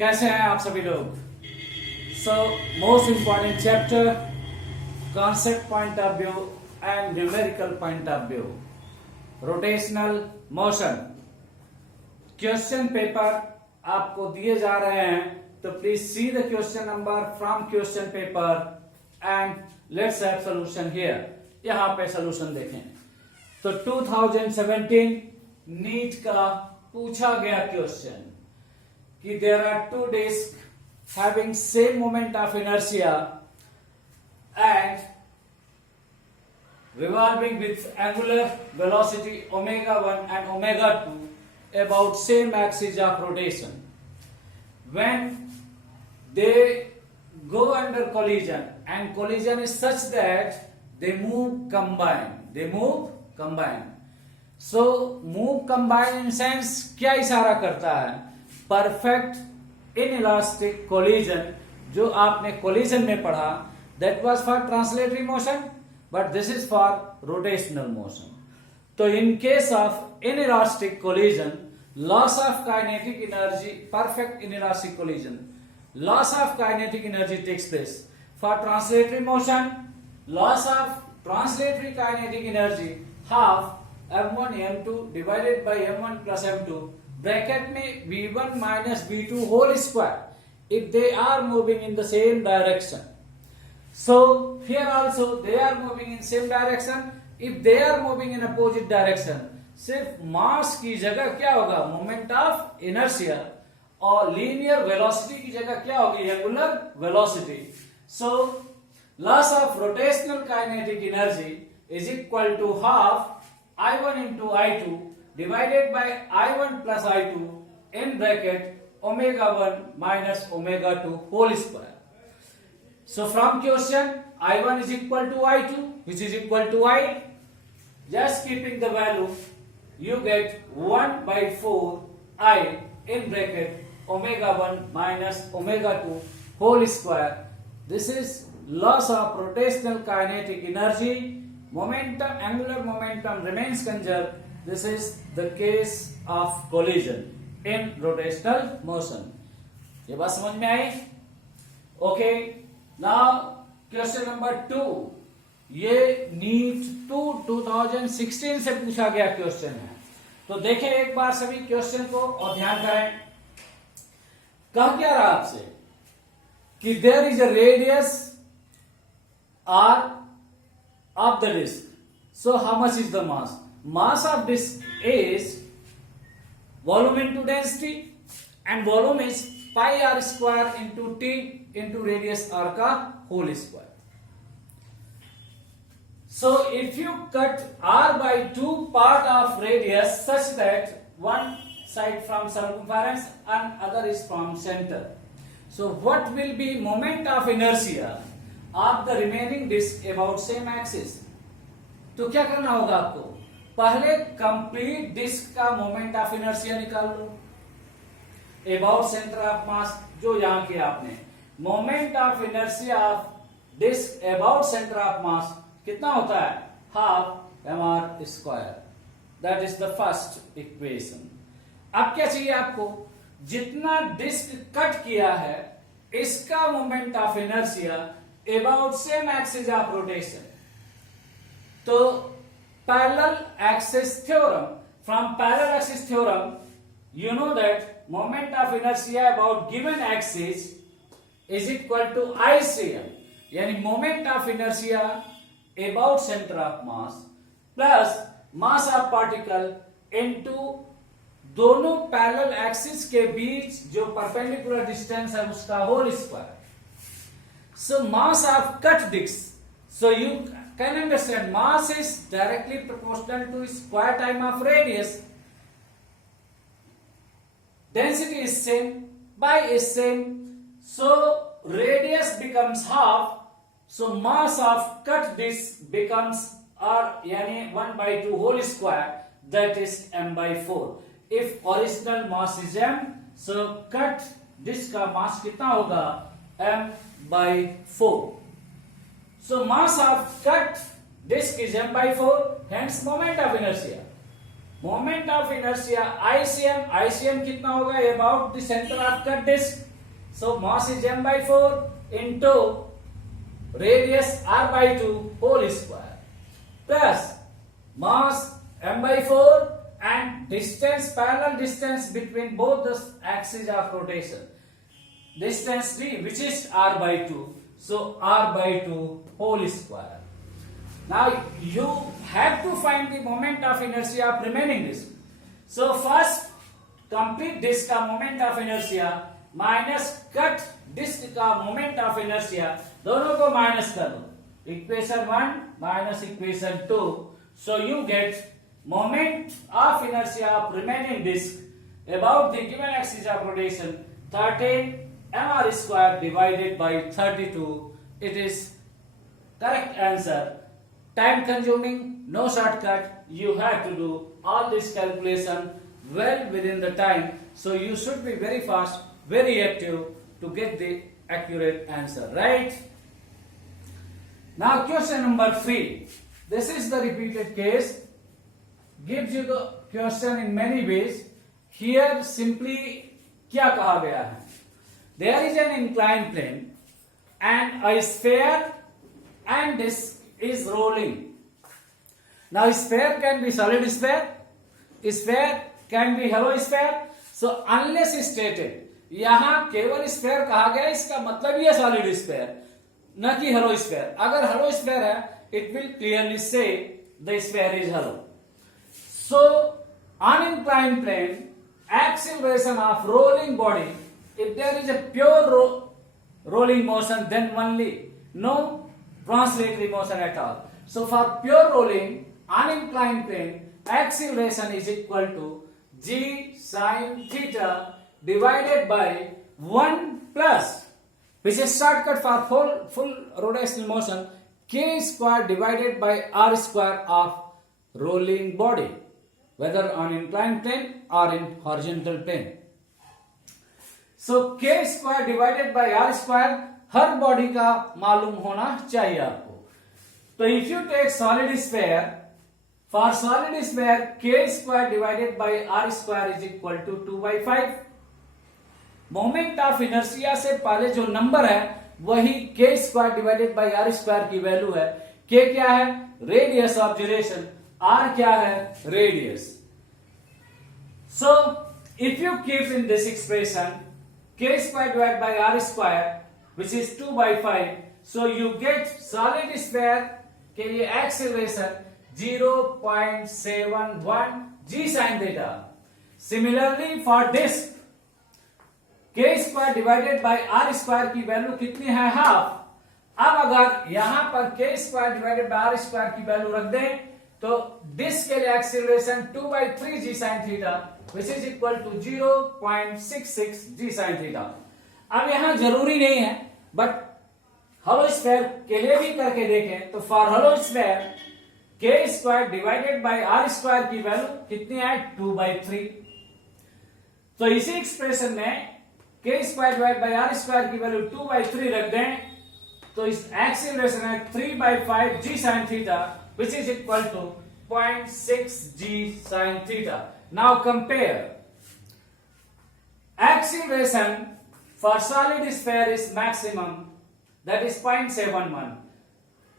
कैसे हैं आप सभी लोग। So most important chapter concept point of view and numerical point of view, rotational motion. Question paper आपको दिए जा रहे हैं, तो please see the question number from question paper and let's have solution here. यहां पे सॉल्यूशन देखें तो 2017 नीट का पूछा गया क्वेश्चन कि there are two disk having same moment of inertia and revolving with angular velocity omega 1 and omega 2 about same axis of rotation. When they go under collision and collision is such that they move combine. So move combine in sense क्या इशारा करता है? Perfect inelastic collision जो आपने collision में पढ़ा, that was for translatory motion, but this is for rotational motion. So in case of inelastic collision, loss of kinetic energy, perfect inelastic collision, loss of kinetic energy takes place. For translatory motion, loss of translatory kinetic energy half m1 m2 divided by m1 plus m2 bracket में v1 minus v2 whole square if they are moving in the same direction. So here also they are moving in same direction. If they are moving in opposite direction, सिर्फ मास की जगह क्या होगा? Moment of inertia, और linear velocity की जगह क्या होगी? Angular velocity. So loss of rotational kinetic energy is equal to half I1 into I2 divided by I1 plus I2 in bracket omega 1 minus omega 2 whole square. So from question I1 is equal to I2 which is equal to I. Just keeping the value, you get 1 by 4 I in bracket omega 1 minus omega 2 whole square. This is loss of rotational kinetic energy. Momentum, angular momentum remains conserved. This is the case of collision in rotational motion. ये बात समझ में आई? Okay. Now question number 2. ये NEET 2016 से पूछा गया question है, तो देखें एक बार सभी क्वेश्चन को और ध्यान करें. कह क्या रहा आपसे कि there is a radius R of the disk. So how much is the mass? Mass of disk is volume into density, and volume is pi r square into t into radius r का whole square. So if you cut r by 2 part of radius such that one side from circumference and other is from center, so what will be moment of inertia of the remaining disk about same axis? तो क्या करना होगा आपको? पहले complete disk का moment of inertia निकाल लो about centre of mass, जो यहां किया आपने. Moment of inertia of disk about centre of mass कितना होता है? Half M R square. That is the first equation. अब क्या चाहिए आपको? जितना डिस्क कट किया है इसका moment of inertia about same axis of rotation. तो parallel axis theorem, from parallel axis theorem you know that moment of inertia about given axis is equal to ICM, यानी moment of inertia about center of mass plus mass of particle into दोनों parallel axis के बीच जो perpendicular distance है उसका whole square. So mass of cut disc, so you can understand mass is directly proportional to square time of radius. Density is same, pi is same, so radius becomes half, so mass of cut disc becomes r, yani 1 by 2 whole square, that is m by 4. If original mass is m, so cut disc का mass कितना होगा? m by 4. So mass of cut disk is m by 4, hence moment of inertia. Moment of inertia ICM, ICM कितना होगा? About the center of cut disk. So mass is m by 4 into radius r by 2 whole square plus mass m by 4 and distance, parallel distance between both the axes of rotation, distance d, which is r by 2. So r by 2 whole square. Now you have to find the moment of inertia of remaining disk. So first complete disk का moment of inertia minus cut disk का moment of inertia, दोनों को minus कर दो. Equation 1 minus equation 2. So you get moment of inertia of remaining disk about the given axis of rotation 13 mr square divided by 32. It is correct answer. Time consuming, no shortcut. You have to do all this calculation well within the time. So you should be very fast, very active to get the accurate answer, right? Now question number 3. This is the repeated case. Gives you the question in many ways. Here simply क्या कहा गया है? There is an inclined plane and a sphere and disk is rolling. Now sphere can be solid sphere can be hollow sphere. So unless stated, यहाँ केवल sphere कहा गया, इसका मतलब ये solid sphere न कि hollow sphere. अगर hollow sphere है, it will clearly say the sphere is hollow. So on inclined plane, acceleration of rolling body, if there is a pure rolling motion, then only, no translatory motion at all. So for pure rolling on inclined plane, acceleration is equal to g sin theta divided by 1 plus, which is shortcut for full rotational motion, k square divided by r square of rolling body, whether on inclined plane or in horizontal plane. So k square divided by r square हर body का मालूम होना चाहिए आपको. तो if you take solid sphere, for solid sphere k square divided by r square is equal to 2/5. Moment of inertia से पहले जो नंबर है वही k square divided by r square की वैल्यू है. k क्या है? Radius of duration. r क्या है? Radius. So if you keep in this expression k square divided by r square which is 2/5. So you get solid sphere के लिए acceleration 0.71 g sin theta. Similarly for disk, k square divided by r square की value कितनी है? Half. अब अगर यहां पर k square divided by r square की वैल्यू रख दें तो डिस्क के लिए acceleration 2/3 g sin theta which is equal to 0.66 g sin theta. अब यहां जरूरी नहीं है, बट हॉलो स्फीयर के लिए भी करके देखें तो for hollow sphere k square divided by r square की वैल्यू कितनी है? 2/3. तो इसी एक्सप्रेशन में k square divided by r square की वैल्यू 2/3 रख दें तो इस एक्सीलरेशन है 3/5 g sin theta which is equal to 0.6 g sin theta. Now compare. Acceleration for solid sphere is maximum, that is 0.71.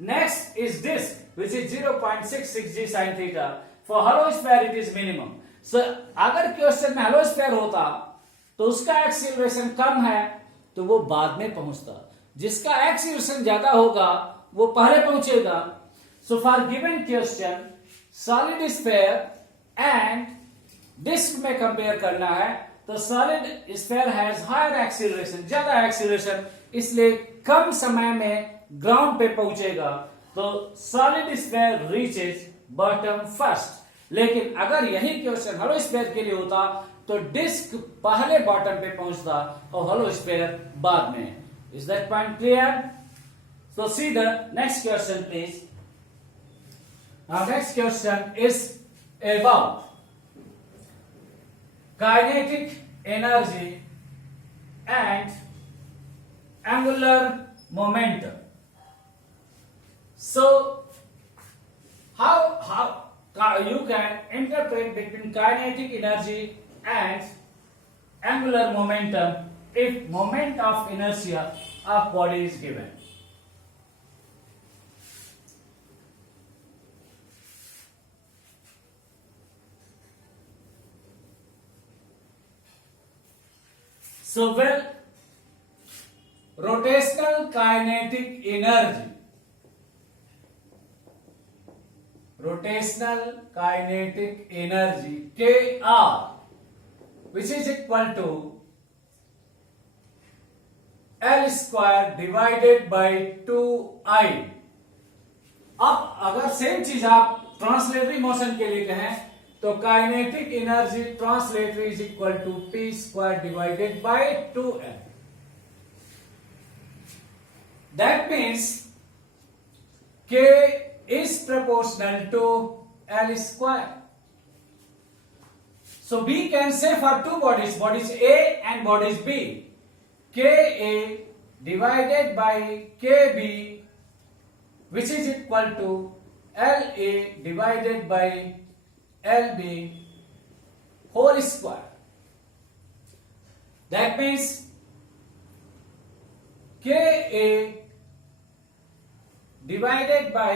Next is disk, which is 0.66 g sin theta. For hollow sphere it is minimum. So अगर question में hollow sphere होता तो उसका acceleration कम है तो वो बाद में पहुंचता, जिसका एक्सीलरेशन ज्यादा होगा वो पहले पहुंचेगा. So for given question, solid sphere and disk में कंपेयर करना है तो solid sphere has higher acceleration, ज्यादा एक्सीलरेशन, इसलिए कम समय में ग्राउंड पे पहुंचेगा. तो solid sphere reaches bottom first. लेकिन अगर यही क्वेश्चन हॉलो स्फीयर के लिए होता तो डिस्क पहले बॉटम पे पहुंचता और हॉलो स्फीयर बाद में. Is that point clear? So see the next question please. Now next question is about kinetic energy and angular momentum. So how you can interpret between kinetic energy and angular momentum if moment of inertia of body is given. So, well, rotational kinetic energy, Kr, which is equal to L square divided by 2I. अब अगर same चीज आप translatory motion के लिए कहें तो kinetic energy translatory is equal to P square divided by 2m. That means k is proportional to L square. So we can say for two bodies, bodies A and bodies B, Ka divided by Kb, which is equal to La divided by Lb whole square. That means Ka divided by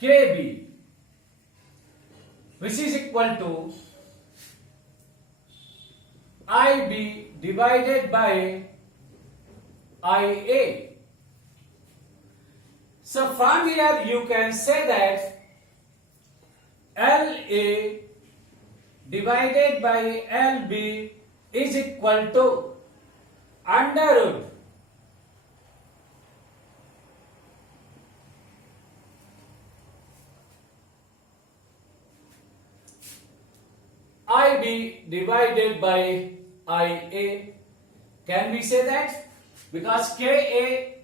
Kb, which is equal to Ib divided by Ia. So from here you can say that La divided by Lb is equal to under root Ib divided by Ia. Can we say that? Because Ka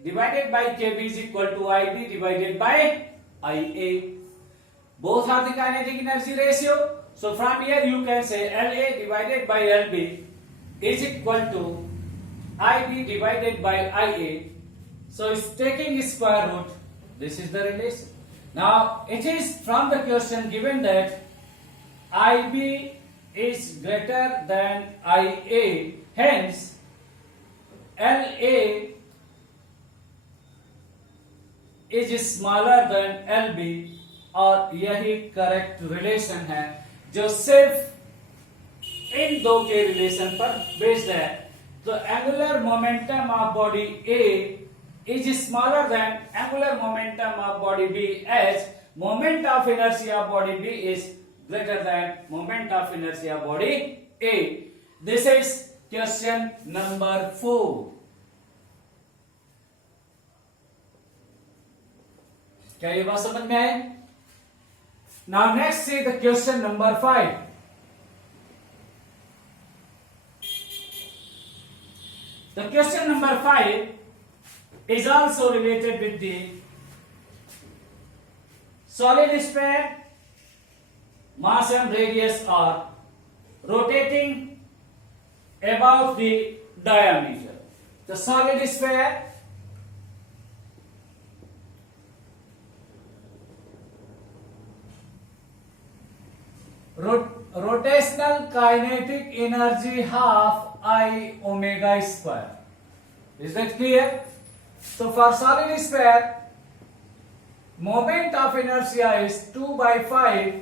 divided by Kb is equal to Ib divided by Ia. Both are the kinetic energy ratio. So from here you can say La divided by Lb is equal to Ib divided by Ia. So it's taking square root. This is the relation. Now it is from the question given that Ib is greater than Ia, hence La is smaller than Lb, और यही correct relation है जो सिर्फ इन दो के relation पर based है. तो angular momentum of body A is smaller than angular momentum of body B, as moment of inertia of body B is greater than moment of inertia of body A. This is question number 4. क्या ये बात समझ में आए? Now next see the question number 5. The question number 5 is also related with the solid sphere. Mass and radius are rotating about the diameter. The solid sphere rotational kinetic energy half I omega square. Is that clear? So for solid sphere, moment of inertia is 2 by 5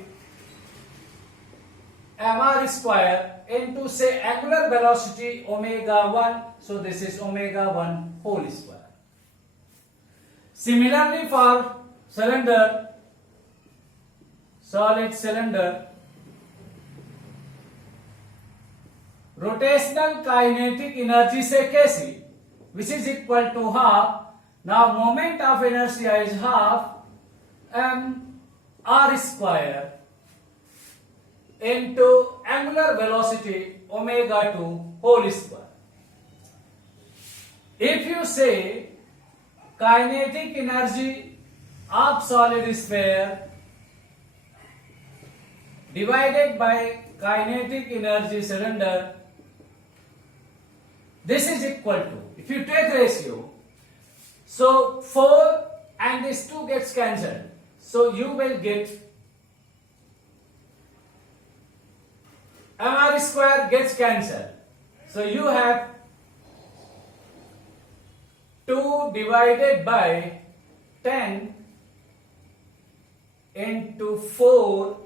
mr square into say angular velocity omega 1. So this is omega 1 whole square. Similarly for cylinder, solid cylinder, rotational kinetic energy say Kc, which is equal to half. Now moment of inertia is half mr square into angular velocity omega 2 whole square. If you say kinetic energy of solid sphere divided by kinetic energy cylinder, this is equal to, if you take ratio, so 4 and this 2 gets cancelled, so you will get mr square gets cancelled, So you have 2 divided by 10 into 4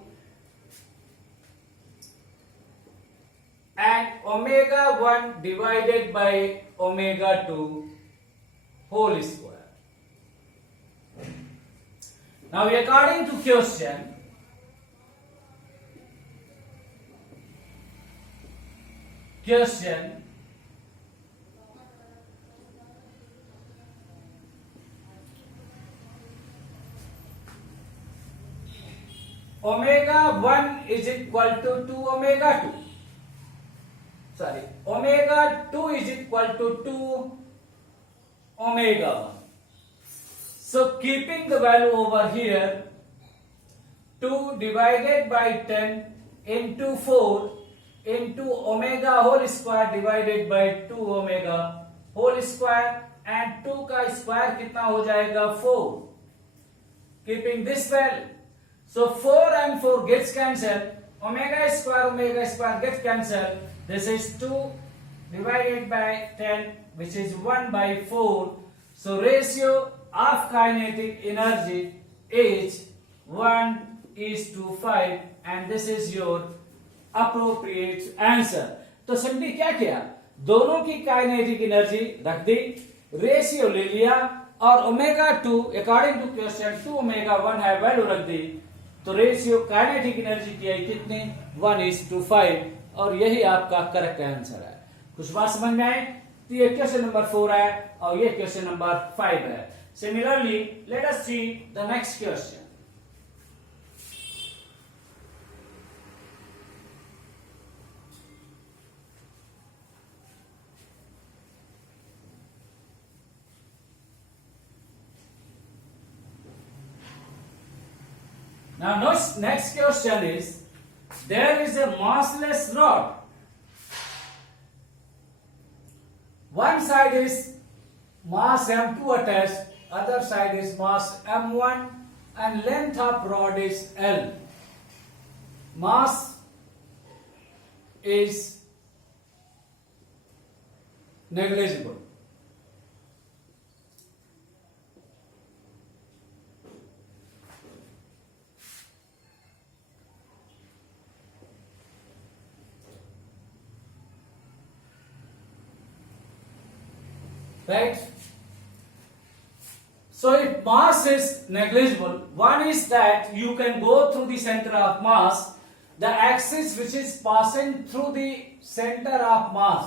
and omega 1 divided by omega 2 whole square. Now according to question, omega 1 is equal to 2 omega 2. Sorry, omega 2 is equal to 2 omega 1. So keeping the value over here, 2 divided by 10 into 4 into omega whole square divided by 2 omega whole square, and 2 का square कितना हो जाएगा 4. Keeping this value, so 4 and 4 gets cancelled, omega square gets cancelled. This is 2 divided by 10, which is 1 by 4. So ratio of kinetic energy is 1:5, and this is your appropriate answer. तो simply क्या किया, दोनों की kinetic energy रख दी, ratio ले लिया, और omega 2 according to question 2 omega 1 है वैल्यू रख दी, तो रेशियो काइनेटिक एनर्जी की आई कितनी 1:5, और यही आपका करेक्ट आंसर है. कुछ बात समझ में आए? तो ये क्वेश्चन नंबर 4 है और ये क्वेश्चन नंबर 5 है. Similarly let us see the next question. Now next question is, there is a massless rod. One side is mass m2 attached, other side is mass m1, and length of rod is L. Mass is negligible. Right? So if mass is negligible, one is that you can go through the center of mass, the axis which is passing through the center of mass,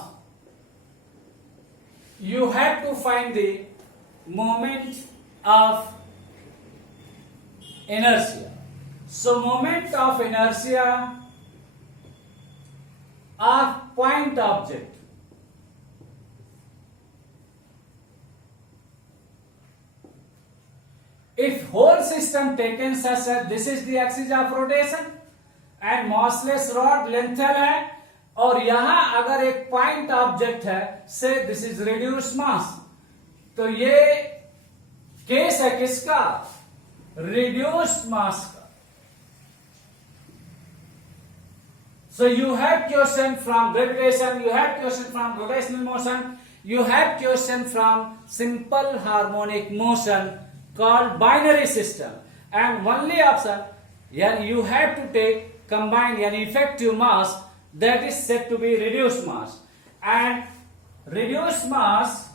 you have to find the moment of inertia. So moment of inertia of point object. If whole system taken such that this is the axis of rotation and massless rod length L है, और यहां अगर एक point object है, से this is reduced मास, तो ये case है किसका, रिड्यूस्ड मास का. So you have question from gravitation, you have question from rotational motion, you have question from simple harmonic motion called binary system, and only option you have to take combined effective mass, that is said to be reduced mass, and reduced mass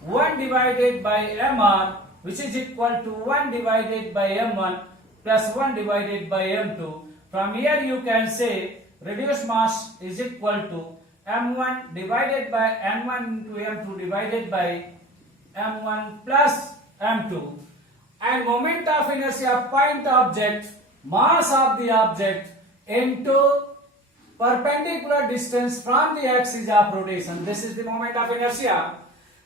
1 divided by m1, which is equal to 1 divided by m1 plus 1 divided by m2. From here you can say reduced mass is equal to m1 divided by m1 into m2 divided by m1 plus m2, and moment of inertia of point object, mass of the object into perpendicular distance from the axis of rotation. This is the moment of inertia.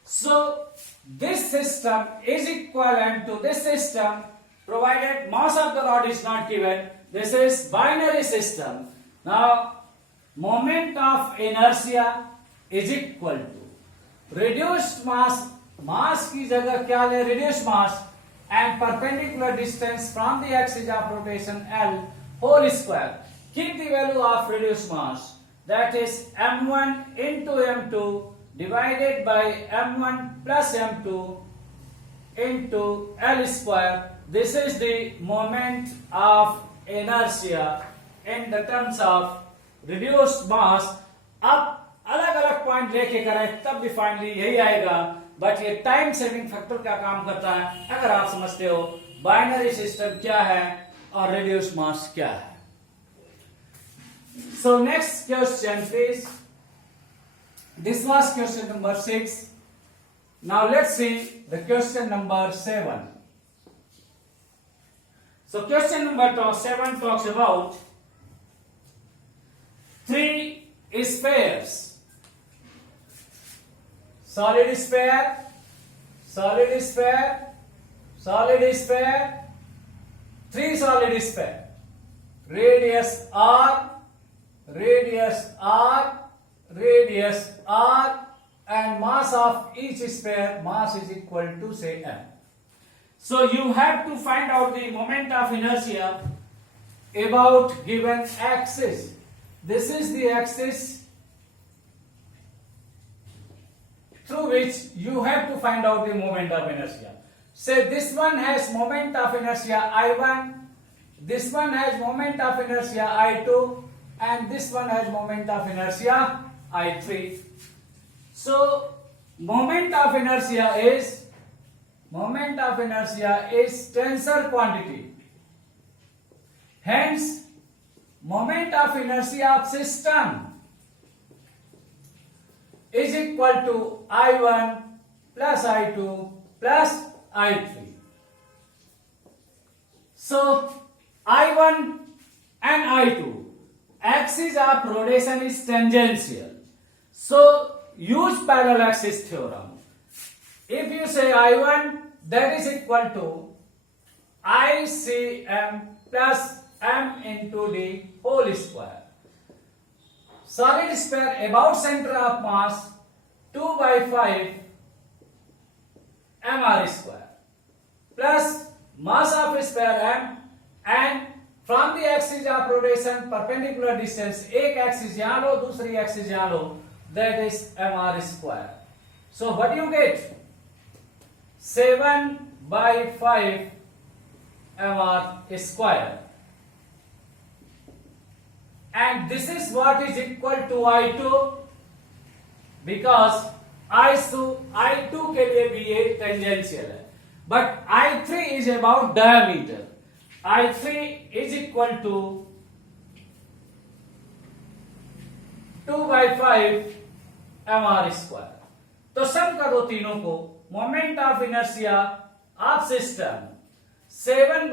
So this system is equivalent to this system provided mass of the rod is not given. This is binary system. Now moment of inertia is equal to reduced mass, मास की जगह क्या ले, reduce mass, and perpendicular distance from the axis of rotation L whole square. Keep the value of reduce mass. that is m1 into m2 divided by m1 plus m2 into L square. This is the moment of inertia in the terms of reduced mass. अब अलग अलग point लेके करें तब भी finally यही आएगा, but ये टाइम सेविंग फैक्टर का काम करता है अगर आप समझते हो बाइनरी सिस्टम क्या है और रिड्यूस्ड मास क्या है. So next question please. This was question number 6. Now let's see the question number 7. So question number 7 talks about 3 spheres. Solid sphere, solid sphere, solid sphere, 3 solid sphere. Radius R, radius R, radius R, and mass of each sphere, mass is equal to say m. So you have to find out the moment of inertia about given axis. This is the axis through which you have to find out the moment of inertia. Say this one has moment of inertia I1, this one has moment of inertia I2, and this one has moment of inertia I3. So moment of inertia is tensor quantity. Hence moment of inertia of system is equal to I1 plus I2 plus I3. So I1 and I2 axis of rotation is tangential. So use parallel axis theorem. If you say I1, that is equal to ICM plus m into the whole square. Solid sphere about center of mass 2 by 5 mr square plus mass of sphere m, and from the axis of rotation perpendicular distance, एक axis यहाँ लो दूसरी axis यहाँ लो, that is mr square. So what you get? 7 by 5 mr square. And this is what is equal to I2, because I2 के लिए भी ये tangential है, but I3 is about diameter. I3 is equal to 2 by 5 mr square. तो सम करो तीनों को. Moment of inertia of system 7